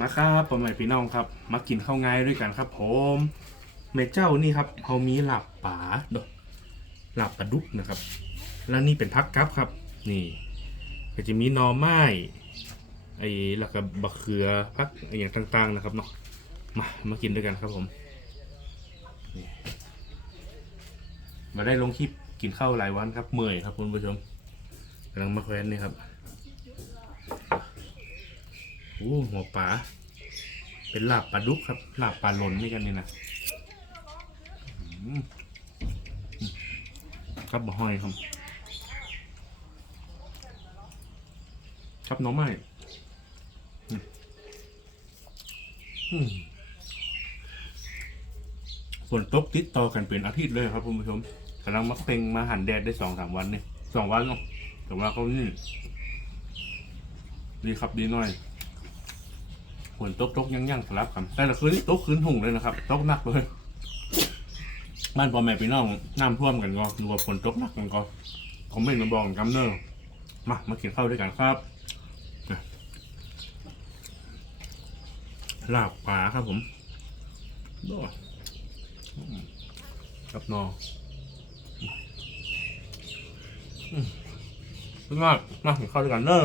มาครับพ่อแม่พี่น้องครับ มากินข้าวง่ายด้วยกันครับผมเมเจ้านี่ครับเขามีหลับป่าด้อหลับปลาดุกนะครับ แล้วนี่เป็นพักกับครับ นี่ ก็จะมีนอไม้ไอ้แล้วก็บะเขือพักอย่างต่างๆนะครับเนาะมามากินด้วยกันครับผมมาได้ลงคลิปกินข้าวหลายวันครับเมื่อยครับคุณผู้ชมกำลังมาแคว้นนี่ครับ โอ้หัวปลาเป็นลาบปลาดุกครับลาบปลาหล่นนี่กันนี่นะครับบะหอยครับ ครับน้องไม้อืมอืมฝนตกติดต่อกันเป็นอาทิตย์เลยครับคุณผู้ชมกำลังมาเพ่งมาหันแดดได้สองสามวันนี่สองวันเนาะแต่ว่าเขานี่ดีครับดีหน่อย ฝนตกตกยังยังสลับครับแต่ละคืนนี่ตกคืนหุ่งเลยนะครับตกหนักเลยบ้านพ่อแม่พี่น้องน้ำท่วมกันก็ดูว่าฝนตกหนักกันก็ผมไม่มาบอกกันกำเนอมามากินข้าวด้วยกันครับลาบปลาครับผมโอ้อืมครับนออืมสุดยอดมากินข้าวด้วยกันเนอะ